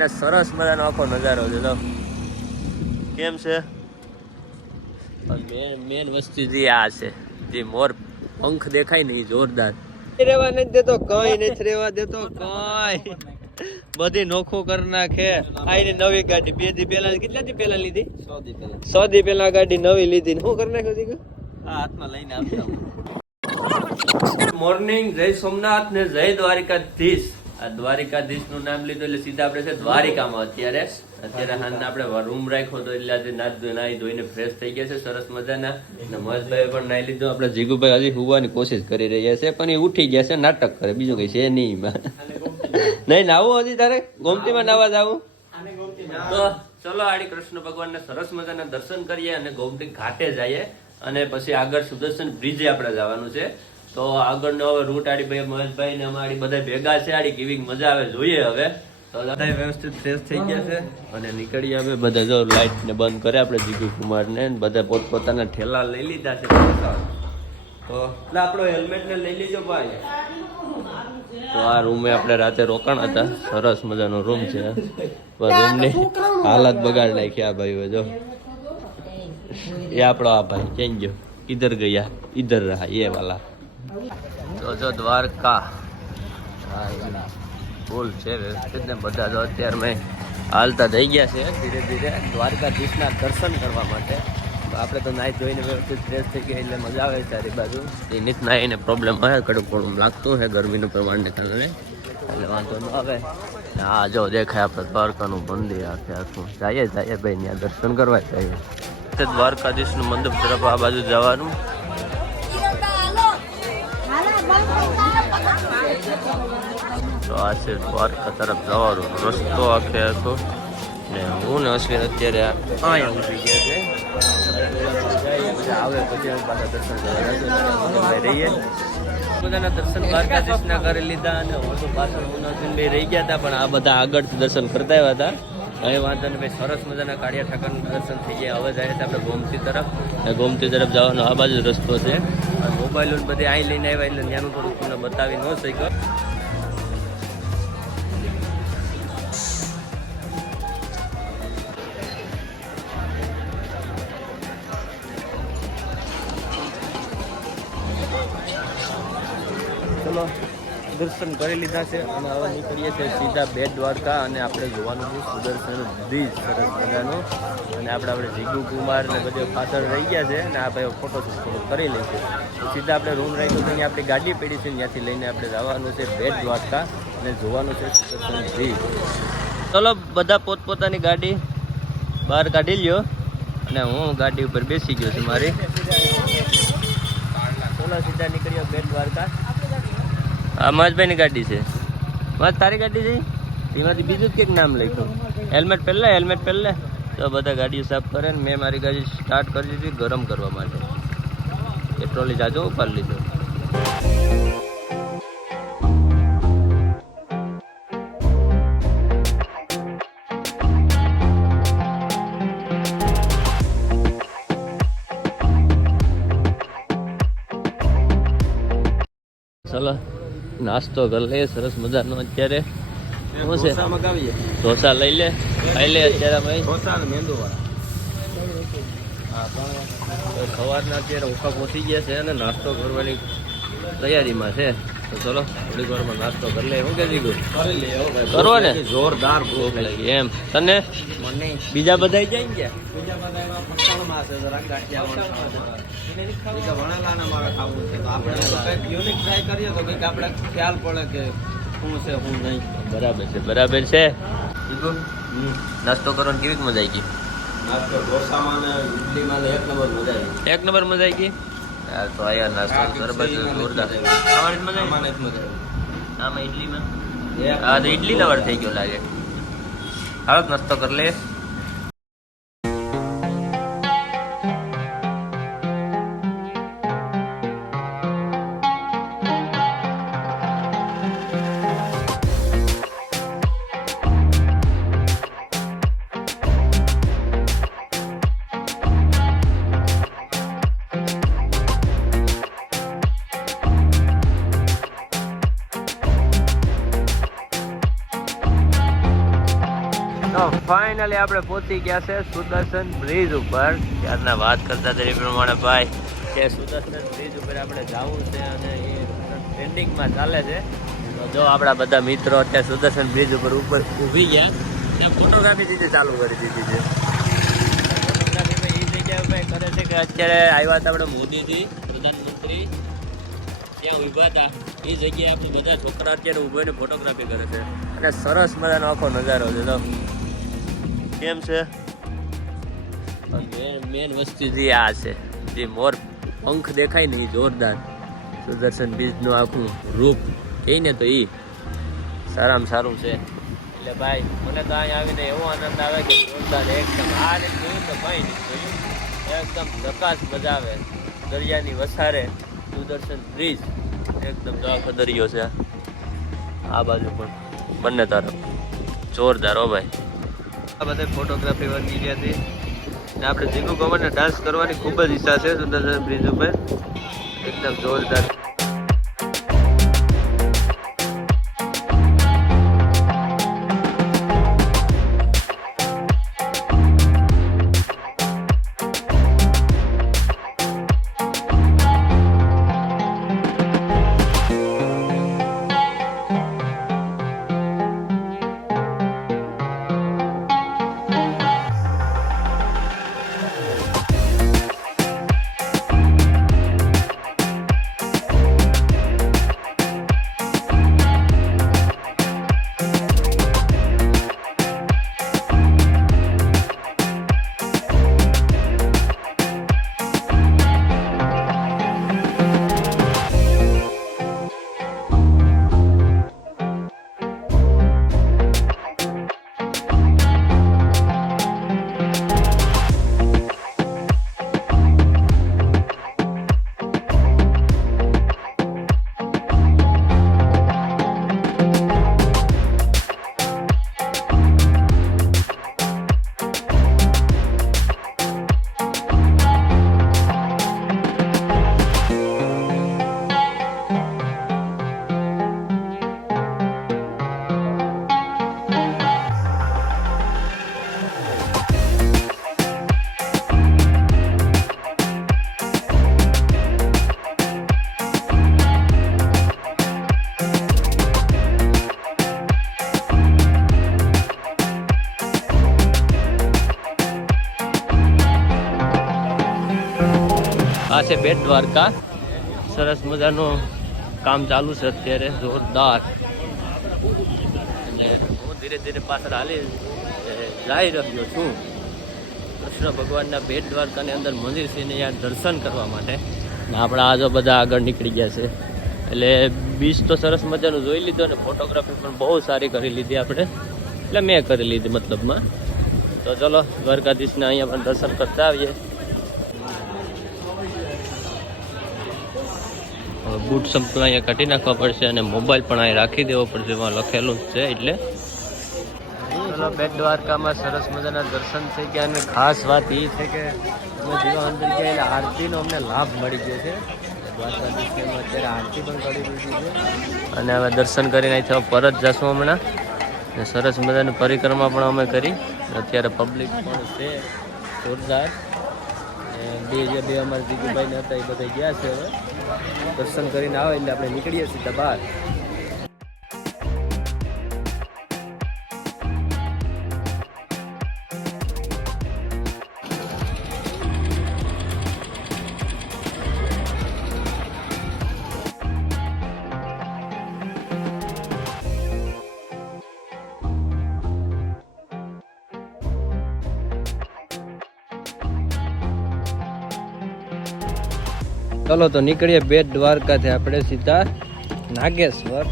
ને સરસ મજાનો આખો નજારો છે. તો કેમ છે મેન વસ્તુ જે આ છે, જે મોર પંખ દેખાય ને એ જોરદાર. રેવા નથી દેતો, કઈ નથી રેવા દેતો, કઈ બધી નોખું કરી નાખે. આની નવી ગાડી 2 દી પહેલા, કેટલા દી પહેલા લીધી? 100 દી પહેલા ગાડી નવી લીધી. શું કરી નાખ્યું દીકુ? હાથમાં લઈને આવતા. મોર્નિંગ, જય સોમનાથ ને જય દ્વારિકાધીશ. આ દ્વારિકાધીશ નું નામ લીધું એટલે સીધા આપણે છે દ્વારિકામાં. અત્યારે હાલના આપણે રૂમ રાખ્યો તો એટલે આજે નાહી ધોઈને ફ્રેશ થઈ ગયા છે સરસ મજાના. અને મહેશભાઈ પણ નાહી લીધું. આપણે જીગુભાઈ હજી હુવાની કોશિશ કરી રહ્યા છે, પણ એ ઉઠી ગયા છે, નાટક કરે, બીજું કઈ છે નહીં. નહીં નાવું હજી તારે ગોમતીમાં નાવા જવું? તો ચલો આડી કૃષ્ણ ભગવાન ને સરસ મજાના દર્શન કરીએ અને ગોમતી ઘાટે જઈએ અને પછી આગળ સુદર્શન બ્રિજે આપણે જવાનું છે. તો આગળનો હવે રૂટ આડી ભાઈ મહેશભાઈ ને અમારી બધા ભેગા છે. આડી કેવી મજા આવે જોઈએ. હવે તો બધા વ્યવસ્થિત ફ્રેશ થઈ ગયા છે અને નીકળીએ હવે. બધા જો લાઈટ ને બંધ કરે આપણે જીગુ કુમાર ને બધા પોતપોતાના ઠેલા લઈ લીધા છે. તો આપણો હેલ્મેટ ને લઈ લીજો ભાઈ. તો આ રૂમે આપણે રાતે રોકાણ હતા. સરસ મજાનો રૂમ છે. રૂમ ની હાલત બગાડ નાખી આ ભાઈ. જો એ આપણો આ ભાઈ ક્યાં ગયો? ઇધર ગયા, ઇધર રહા એ વાલા. તો જો દ્વારકા ફૂલ છે વ્યવસ્થિત ને બધા જો અત્યારે મેં હાલતા થઈ ગયા છે ધીરે ધીરે દ્વારકાધીશના દર્શન કરવા માટે. આપણે તો નાઈ જોઈને વ્યવસ્થિત ફ્રેશ થઈ ગયા એટલે મજા આવે સારી બાજુ. એ નીત નાઈને પ્રોબ્લેમ આવે, કડક કડું લાગતું છે ગરમીનું પ્રમાણને કારણે, એટલે વાંધો ન આવે. હા જો દેખાય આપણે દ્વારકાનું મંદિર આખે આખું. જઈએ ભાઈ ત્યાં દર્શન કરવા જઈએ. દ્વારકાધીશનું મંદિર તરફ આ બાજુ જવાનું. તો આ છે દ્વારકા તરફ જવાનો રસ્તો આખે આખો. ને હું ને અશ્વિન અત્યારે અહીંયા ઉતરી ગયા છે. આવે પછી પાછા દર્શન કરવા રહીએ. બધાના દર્શન દ્વારકાધીશના કરી લીધા અને હું તો પાછળ હું અશ્વિન ભાઈ રહી ગયા હતા, પણ આ બધા આગળથી દર્શન કરતા આવ્યા હતા. હવે વાંધો ને ભાઈ સરસ મજાના કાળિયા ઠાકરના દર્શન થઈ ગયા. હવે જાય છે આપણે ગોમતી તરફ. ગોમતી તરફ જવાનો આ બાજુ રસ્તો છે. મોબાઈલ બધે અહીં લઈને આવ્યા એટલે ત્યાંનું થોડુંક તમને બતાવી ન શક્યો. ચલો દર્શન કરી લીધા છે અને હવે નીકળીએ છીએ સીધા બેટ દ્વારકા. અને આપણે જોવાનું છે સુદર્શન બ્રિજ સરસ મજાનું. અને આપણે જીગુ કુમાર ને બધે પાછળ રહી ગયા છે અને આ ભાઈ ફોટોશૂટ થોડું કરી લઈશું. સીધા આપણે રૂમ રાખ્યું છે, આપણી ગાડી પડી છે, ત્યાંથી લઈને આપણે જવાનું છે બેટ દ્વારકા અને જોવાનું છે સુદર્શન બ્રિજ. ચલો બધા પોતપોતાની ગાડી બહાર કાઢી લ્યો અને હું ગાડી ઉપર બેસી ગયો છું મારી. ચલો સીધા નીકળ્યો બેટ દ્વારકા. આ મહેશભાઈની ગાડી છે. તારી ગાડી છે? એમાંથી બીજું જ કંઈક નામ લખ્યું. હેલ્મેટ પહેલે. તો બધા ગાડીઓ સાફ કરે ને મેં મારી ગાડી સ્ટાર્ટ કરી દીધી ગરમ કરવા માટે. પેટ્રોલ જાજો ઉપાડી લીધો. ચલો નાસ્તો કરી લે સરસ મજાનો. અત્યારે શું છે? ઢોસા લઈ લે, ખાઈ લે અત્યારે ભાઈ. સવારના અત્યારે ઓખા પહોંચી ગયા છે અને નાસ્તો કરવાની તૈયારીમાં છે. તો ચલો થોડીક વારમાં નાસ્તો કરી લે. શું કે દીકું કરો ને? જોરદાર ભૂખ લાગી એમ તને? બીજા બધા જાય ને ક્યાં? બરાબર છે. નાસ્તો કરવાની કેવી મજા આવી ગઈ? એક નંબર મજા આવી ગઈ. તો આયા નાસ્તો જોરદાર. આમાં ઇડલીમાં હા તો ઇડલી લવર થઈ ગયો લાગે. હાલ નાસ્તો કરી લે. તો ફાઇનલી આપણે પહોંચી ગયા છે સુદર્શન બ્રિજ ઉપર. ત્યારના વાત કરતા તે પ્રમાણે ભાઈ કે સુદર્શન બ્રિજ ઉપર આપણે જવું છે અને એ ટ્રેન્ડિંગમાં ચાલે છે. તો જો આપણા બધા મિત્રો અત્યારે સુદર્શન બ્રિજ ઉપર ઊભી ગયા અને ફોટોગ્રાફી રીતે ચાલુ કરી દીધી છે. ફોટોગ્રાફીમાં એ જગ્યાએ ભાઈ કરે છે કે અત્યારે આવ્યા હતા આપણે મોદીજી પ્રધાનમંત્રી ત્યાં ઊભા હતા એ જગ્યાએ આપણે બધા છોકરા અત્યારે ઊભાઈને ફોટોગ્રાફી કરે છે અને સરસ મજાનો આખો નજારો છે. તો કેમ છે મેન વસ્તુ જે આ છે જે મોર પંખ દેખાય ને એ જોરદાર સુદર્શન બ્રિજનું આખું રૂપ કહીને તો એ સારામાં સારું છે. એટલે ભાઈ મને તો અહીંયા આવીને એવો આનંદ આવે કે જોરદાર એકદમ આ રીતે જોયું તો કંઈ નહીં જોયું એકદમ ઝકાસ મજા આવે. દરિયાની વસારે સુદર્શન બ્રિજ એકદમ જો આખો દરિયો છે આ બાજુ પણ બંને તરફ જોરદાર. હો ભાઈ આ બધા ફોટોગ્રાફી વધી ગયા હતી ને આપણે જીગુ કમરને ડાન્સ કરવાની ખૂબ જ ઈચ્છા છે સુદર્શન બ્રિજ ઉપર એકદમ જોરદાર. આ છે બેટ દ્વારકા. સરસ મજાનું કામ ચાલુ છે અત્યારે જોરદાર. અને હું ધીરે ધીરે પાછળ હાલી જઈ રહ્યો છું કૃષ્ણ ભગવાનના બેટ દ્વારકાની અંદર મંદિર છે ને યાર દર્શન કરવા માટે. ને આપણા આ જો બધા આગળ નીકળી ગયા છે એટલે બીચ તો સરસ મજાનું જોઈ લીધો ને ફોટોગ્રાફી પણ બહુ સારી કરી લીધી આપણે એટલે મેં કરી લીધી મતલબમાં. તો ચલો દ્વારકાધીશને અહીંયા પણ દર્શન કરતા આવીએ. બૂટ સંપલ અહીંયા કાઢી નાખવા પડશે અને મોબાઈલ પણ અહીં રાખી દેવો પડશે એમાં લખેલું જ છે. એટલે ચલો બેટ દ્વારકામાં સરસ મજાના દર્શન થઈ ગયા અને ખાસ વાત એ છે કે અમે જેવા અંદર ગયા એટલે આરતીનો અમને લાભ મળી ગયો છે. દ્વારકાધીશમાં અત્યારે આરતી પણ કરી દીધી છે અને હવે દર્શન કરીને અહીંથી પરત જશું હમણાં. ને સરસ મજાની પરિક્રમા પણ અમે કરી. અત્યારે પબ્લિક પણ છે જોરદાર. બે અમારા જીગુભાઈ હતા એ બધા ગયા છે. હવે દર્શન કરીને આવે એટલે આપણે નીકળીએ સીધા બહાર. ચલો તો નીકળીએ બેટ દ્વારકાથી આપણે સીધા નાગેશ્વર.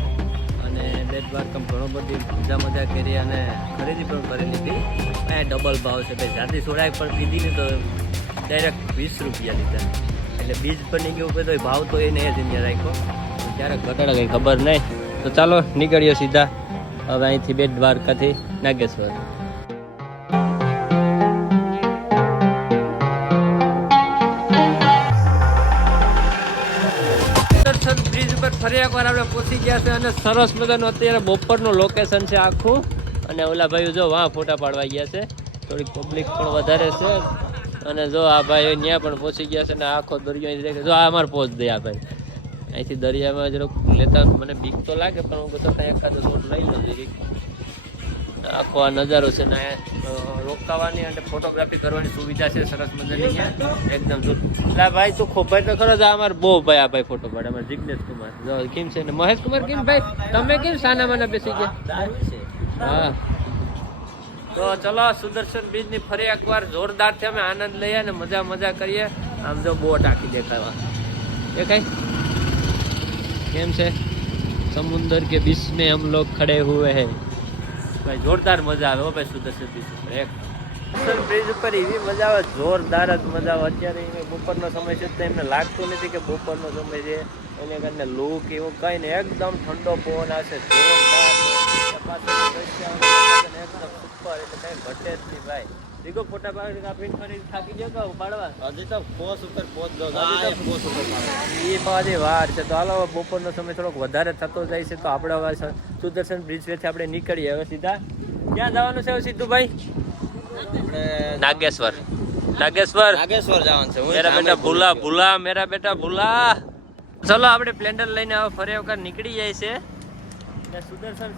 અને બેટ દ્વારકામાં ઘણો બધી મજા કરી અને ખરીદી પણ કરી લીધી. અહીંયા ડબલ ભાવ છે ભાઈ. જાતિ સોડાઈ પણ પીધી ને તો ડાયરેક્ટ 20 રૂપિયા લીધા. એટલે બીજ પર નહીં ગયું તો ભાવ તો એને જ અહીંયા રાખ્યો. ક્યારેક ઘટાડા કંઈ ખબર નહીં. તો ચાલો નીકળીએ સીધા હવે અહીંથી બેટ દ્વારકાથી નાગેશ્વર. બ્રિજ ઉપર ફરી એકવાર આપણે પહોંચી ગયા છે અને સરસ મજાનું અત્યારે બપોરનું લોકેશન છે આખું. અને અને ઓલા ભાઈઓ જો વાં ફોટા પાડવા ગયા છે, થોડીક પબ્લિક પણ વધારે છે. અને જો આ ભાઈ ત્યાં પણ પહોંચી ગયા છે ને આખો દરિયો અહીં દેખે. જો આ અમારે પહોંચ દે આ ભાઈ અહીંથી દરિયામાં જરાક લેતા મને બીક તો લાગે પણ હું છતાં એકાદો શોટ લઈ લઉં જરીક. આખો આ નજારો છે ને રોકાવાની અને ફોટોગ્રાફી કરવાની સુવિધા છે સરસ મજાની અહીંયા એકદમ એટલે ભાઈ તું ખોભાઈ તો ખરો જ આ અમારે બહુ ભાઈ આ ભાઈ ફોટો પાડે અમારે જિગ્નેશ કુમાર જો કેમ છે ને મહેશ કુમાર કેમ ભાઈ તમે કેમ સાના માના બેસી ગયા? હા તો ચલો સુદર્શન બીચ ની ફરી એકવાર જોરદાર થી અમે આનંદ લઈએ અને મજા કરીએ. આમ જો બોટ આખી દેખાવા દેખાય કેમ છે સમુદ્ર કે बीच में हम लोग खड़े हुए हैं. ભાઈ જોરદાર મજા આવે હો ભાઈ સુદર્શન બીચ ઉપર. એક સુદર્શન બ્રિજ ઉપર એવી મજા આવે જોરદાર જ મજા આવે. અત્યારે બપોરનો સમય છે તો એમને લાગતું નથી કે બપોરનો સમય છે એને કારણે લુક એવું કઈ ને એકદમ ઠંડો પવન આવશે જોરદાર એકદમ સુપર એટલે કઈ ઘટે જ નહીં ભાઈ. દીકો ફોટા પાડી થાકી ગયો પાડવા હજી તો પોસ ઉપર પોસ દો એ પાછી વાર છે. તો હાલો બપોરનો સમય થોડોક વધારે થતો જાય છે તો આપણે હવે સુદર્શન બ્રિજ વેથી આપણે નીકળીએ. હવે સીધા ક્યાં જવાનું છે સીધું ભાઈ? નાગેશ્વર જવાનું છે. મેરા બેટા ભૂલા મેરા બેટા ભૂલા. ચલો આપણે સ્પ્લેન્ડર લઈને હવે ફરી વખત નીકળી જાય છે સુદર્શન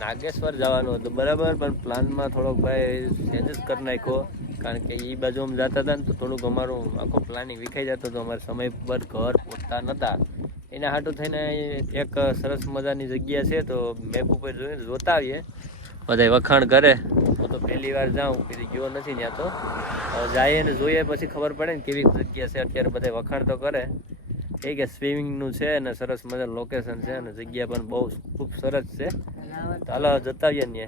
નાગેશ્વર જવાનું હતું બરાબર પણ પ્લાનમાં થોડોક ભાઈ ચેન્જીસ કરી નાખ્યો કારણ કે એ બાજુ અમે જતા હતા ને તો થોડુંક અમારું આખું પ્લાનિંગ વિખાઈ જતો હતો. અમારે સમય પર ઘર પહોંચતા નહોતા એના હાટું થઈને એક સરસ મજાની જગ્યા છે તો મેપ ઉપર જોઈને જોતા આવીએ. બધા વખાણ કરે હું તો પહેલી વાર જાઉં કીધી ગયો નથી ત્યાં તો જઈએ ને જોઈએ પછી ખબર પડે ને કેવી જગ્યા છે. અત્યારે બધા વખાણ તો કરે કે સ્વિમિંગનું છે ને સરસ મજાનું લોકેશન છે અને જગ્યા પણ બહુ ખૂબ સરસ છે. ચાલો જતા આવીએ ને.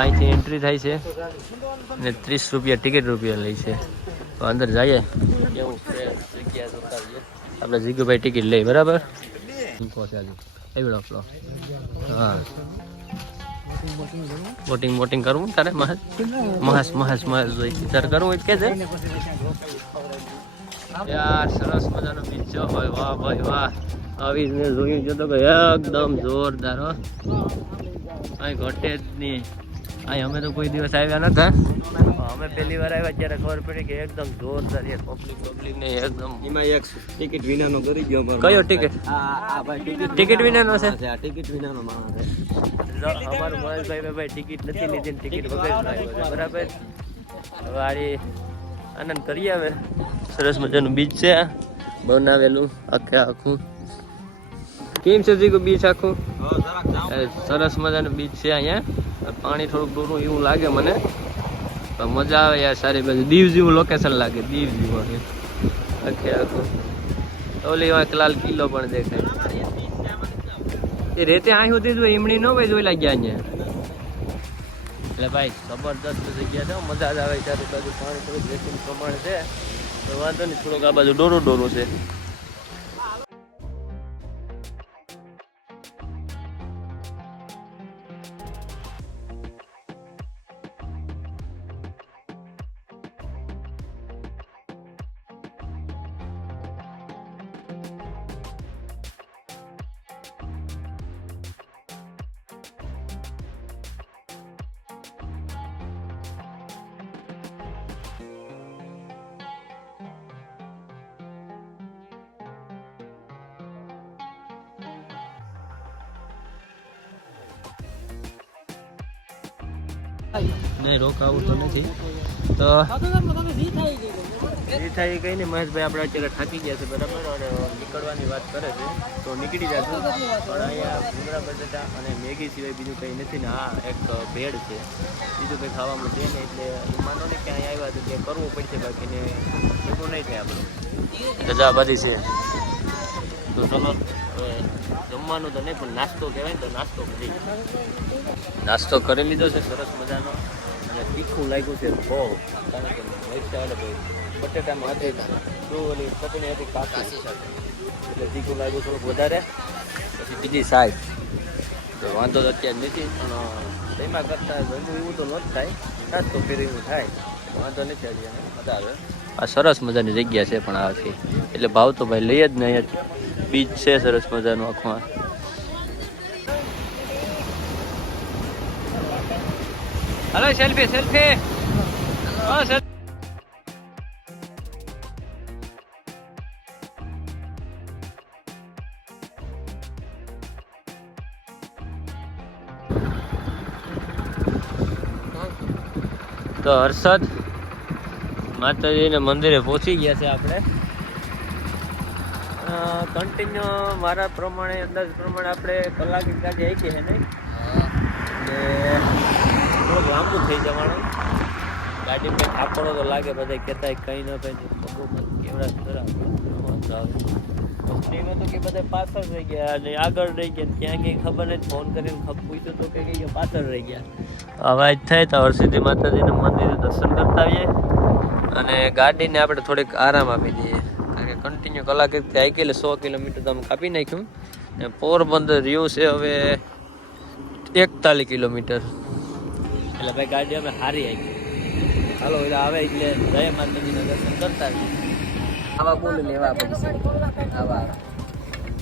અહીંથી એન્ટ્રી થાય છે ને 30 રૂપિયા ટિકિટ લે છે. તો અંદર જઈએ કેવું છે જગ્યા જોતા આવીએ. આપણે જીગુભાઈ ટિકિટ લઈ બરાબર હા બોટિંગ કરવું તારે મહેશ જોઈ તારે કરવું હોય કે છે યાર. સરસ મજાનો બીચ છે ભાઈ વાહ ભાઈ વાહ. આવી મેં જોયું જો તો એકદમ જોરદાર હો કઈ ઘટે જ નહીં. અહીં અમે તો કોઈ દિવસ આવ્યા નતા અમે પહેલી વાર આવ્યા ત્યારે ખબર પડી કે એકદમ જોરદાર પબ્લિક ને એકદમ. એમાં એક ટિકિટ વિનાનો કરી ગયો કયો ટિકિટ? ટિકિટ વિનાનો છે. ટિકિટ વિનાનો માણસ છે અમારું મહેશભાઈ ભાઈ ટિકિટ નથી લીધી ટિકિટ વગર બરાબર. હવે આડી આનંદ કરીએ હવે. સરસ મજાનું બીચ છે બનાવેલું આખું. કેમ છે જીગુ બીચ આખું? સરસ મજાનું બીચ છે અહીંયા. પાણી થોડુંક ડોરું એવું લાગે મને પણ મજા આવે યાર સારી બાજુ. દીવ જેવું લોકેશન લાગે દીવ જેવું આખું. ઓલી લાલ કિલ્લો પણ દેખાય એ રેતે અહીં સુધી જો ઈમણી ન ભાઈ જોઈ લાગ્યા અહીંયા. એટલે ભાઈ જબરદસ્ત જગ્યા છે મજા જ આવે. ચારે બાજુ પાણી થોડુંક રેતીનું પ્રમાણ છે તો વાંધો નહીં. થોડુંક આ બાજુ ડોરું છે. નહીં રોકાવું તો નથી તો એ થાય કઈ નહીં. મહેશભાઈ આપણે અત્યારે થાકી ગયા છે બરાબર, અને નીકળવાની વાત કરે છે તો નીકળી જશે. પણ અહીંયા ભૂંગળા બટેટા અને મેગી સિવાય બીજું કંઈ નથી ને. હા એક ભેળ છે, બીજું કંઈ ખાવાનું છે ને. એટલે માનો ને ક્યાંય આવ્યા તો ત્યાં કરવું પડશે, બાકીને એવું નહીં થાય આપણું. રજા બધી છે તો ચલો જમવાનું તો નહીં પણ નાસ્તો કહેવાય ને, તો નાસ્તો કરી નાસ્તો કરી લીધો છે સરસ મજાનો. અને તીખું લાગ્યું છે બહુ, કારણ કે બટેટામાં હતી શું ઓલી ચટણી હતી કાચી, એટલે તીખું લાગ્યું થોડુંક વધારે. પછી બીજી સાઈઝ તો વાંધો તો અત્યારે નથી, પણ તેમાં કરતાં જમવું એવું તો ન જ થાય, નાસ્તો ફેરી એવું થાય, વાંધો નથી. આજે મજા આવે. આ સરસ મજાની જગ્યા છે પણ આથી એટલે ભાવ તો ભાઈ લઈ જ નહીં. બીચ છે સરસ મજાનું આખું. Hello selfie selfie. તો હર્ષદ માતાજીના મંદિરે પહોંચી ગયા છે આપણે. કન્ટિન્યુ મારા પ્રમાણે અંદાજ પ્રમાણે આપણે કલાક એક ગાડી આવી છે નહીં, ને થોડુંક લાંબુ થઈ જવાનું. ગાડી પર થાપડો તો લાગે, બધા કહેતા કંઈ ન કંઈ કેવડા એમાં તો કે બધા પાછળ રહી ગયા અને આગળ રહી ગયા, ક્યાં કંઈ ખબર નથી. ફોન કરીને પૂછ્યું તો કે પાછળ રહી ગયા. અવાજ થાય તો હરસિદ્ધિ માતાજીના મંદિરે દર્શન કરતા આવીએ અને ગાડીને આપણે થોડીક આરામ આપી દઈએ, કારણ કે કન્ટિન્યુ કલાક એક આવી ગઈ એટલે 100 કિલોમીટર તો અમે કાપી નાખ્યું. ને પોરબંદર રહ્યું છે હવે 41 કિલોમીટર, એટલે ભાઈ ગાડી અમે હારી આવી. હાલો એટલે આવે એટલે જય માતાજીના દર્શન કરતા આવા બોલ લેવા પડશે. આવા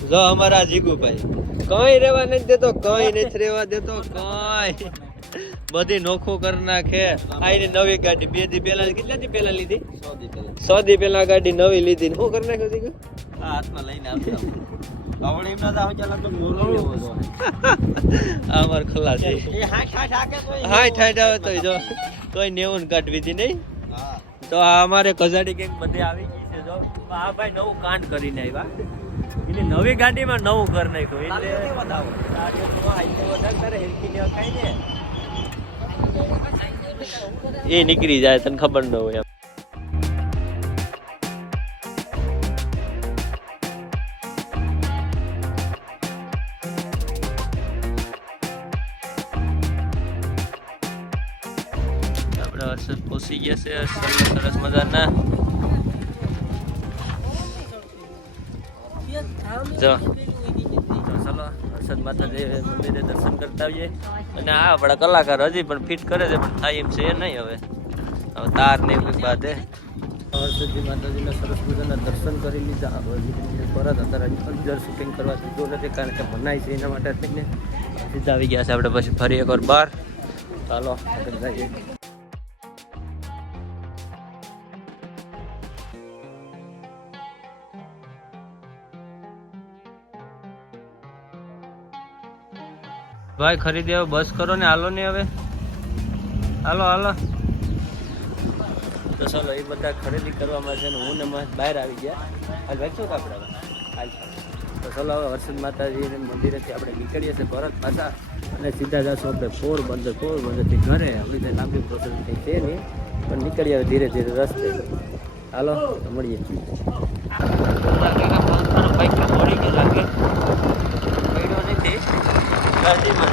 જો અમારા જીગુભાઈ કઈ રેવા નથી દેતો, કઈ નથી રેવા દેતો, કઈ બધી નોખું કરી નાખે. આઈને નવી ગાડી 2 દી પહેલા, કેટલા દી પહેલા લીધી? 100 દી પહેલા ગાડી નવી લીધી. શું કરી નાખ્યું જીગુ? આ હાથમાં લઈને આવતા આવડીમાં તો ચાલ તો મોલો લેવો તો અમાર ખલાસ છે. એ 60 આવે તો જો તોય 90 કાઢવી હતી નહીં. તો આ અમારે કઝાડી ગેંગ બધે આવી ગઈ છે. જો આ ભાઈ નવું કાંડ કરીને આવ્યા, એટલે નવી ગાડીમાં નવું કરી નાખ્યું. એટલે એ નીકળી જાય, તને ખબર ન હોય. આપણે હર્ષદ પહોંચી ગયા છે સરસ મજાના. જો ચલો હર્ષદ માતાજી મંદિરે દર્શન કરતા આવીએ. અને આ આપણા કલાકાર હજી પણ ફિટ કરે છે, પણ થાય એમ છે નહીં. હવે તાર ને એવી વાત હે. હર્ષદજી માતાજીના સરસ મજાના દર્શન કરી લીધા. પરત અત્યારે અંદર શૂટિંગ કરવા દીધો નથી, કારણ કે મનાય છે એના માટે થઈને સીધા આવી ગયા છે આપણે. પછી ફરી એકવાર બહાર ચાલો આગળ જઈએ. ભાઈ ખરીદી હવે બસ કરો ને, હાલો ને હવે, હાલો હાલો. તો ચાલો એ બધા ખરીદી કરવામાં છે ને હું ને મસ્ત બહાર આવી ગયા. હાલ ભાઈ શું આપણે હાલ. તો ચાલો હવે હર્ષદ માતાજી મંદિરેથી આપણે નીકળીએ છીએ પરત પાછા, અને સીધા જશું આપણે પોરબંદરથી ઘરે. આપણી ત્યાં લાંબી પ્રોસેસ કંઈ છે નહીં, પણ નીકળીએ હવે ધીરે ધીરે રસ્તે. હાલો તો મળીએ. બાઈક મળી ગયો લાગે, પડ્યો નથી ગાડીમાં.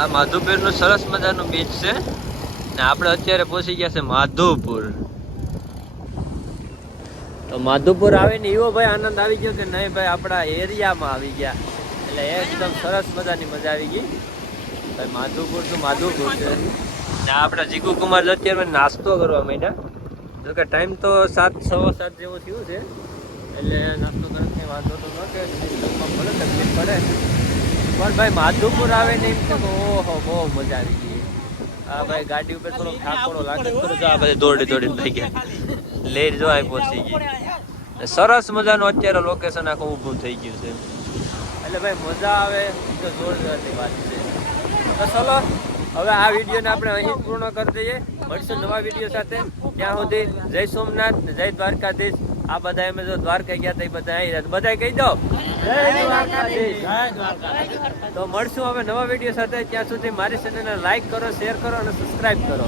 આ માધુપુરનું સરસ મજાનું બીચ છે ને આપણે અત્યારે પહોંચી ગયા છે માધુપુર. તો માધુપુર આવીને એવો ભાઈ આનંદ આવી ગયો કે નહીં ભાઈ આપણા એરિયામાં આવી ગયા, એટલે એકદમ સરસ મજાની મજા આવી ગઈ. ભાઈ માધુપુર તો માધુપુર છે ને આપણા જીગુ કુમાર અત્યારે નાસ્તો કરવા માંડ્યા. જો કે ટાઈમ તો 7:15 જેવું થયું છે, એટલે નાસ્તો કરવાની વાંધો તો ન કે ભલે તકલીફ પડે, પણ ભાઈ માધુપુર આવે ને એમ કે ઓહો બહુ મજા આવી ગઈ. હા ભાઈ ગાડી ઉપર થોડો થાકોડો લાગે તો આ બધા દોડીને થઈ ગયા. લઈ જો આ પહોંચી ગઈ. સરસ મજાનું અત્યારે લોકેશન આખું ઊભું થઈ ગયું છે. એટલે ભાઈ મજા આવે તો જોરદારની વાત છે. તો ચલો હવે આ વિડીયોને આપણે અહીં પૂર્ણ કરી દઈએ. મળશું નવા વિડીયો સાથે. ત્યાં સુધી જય સોમનાથ ને જય દ્વારકાધીશ. આ બધા અમે જો દ્વારકા ગયા હતા એ બધા અહીં રહ્યા. બધા કહી દો જય દ્વારકાધીશ. તો મળશું હવે નવા વિડીયો સાથે. ત્યાં સુધી મારી ચેનલને લાઈક કરો, શેર કરો અને સબસ્ક્રાઇબ કરો.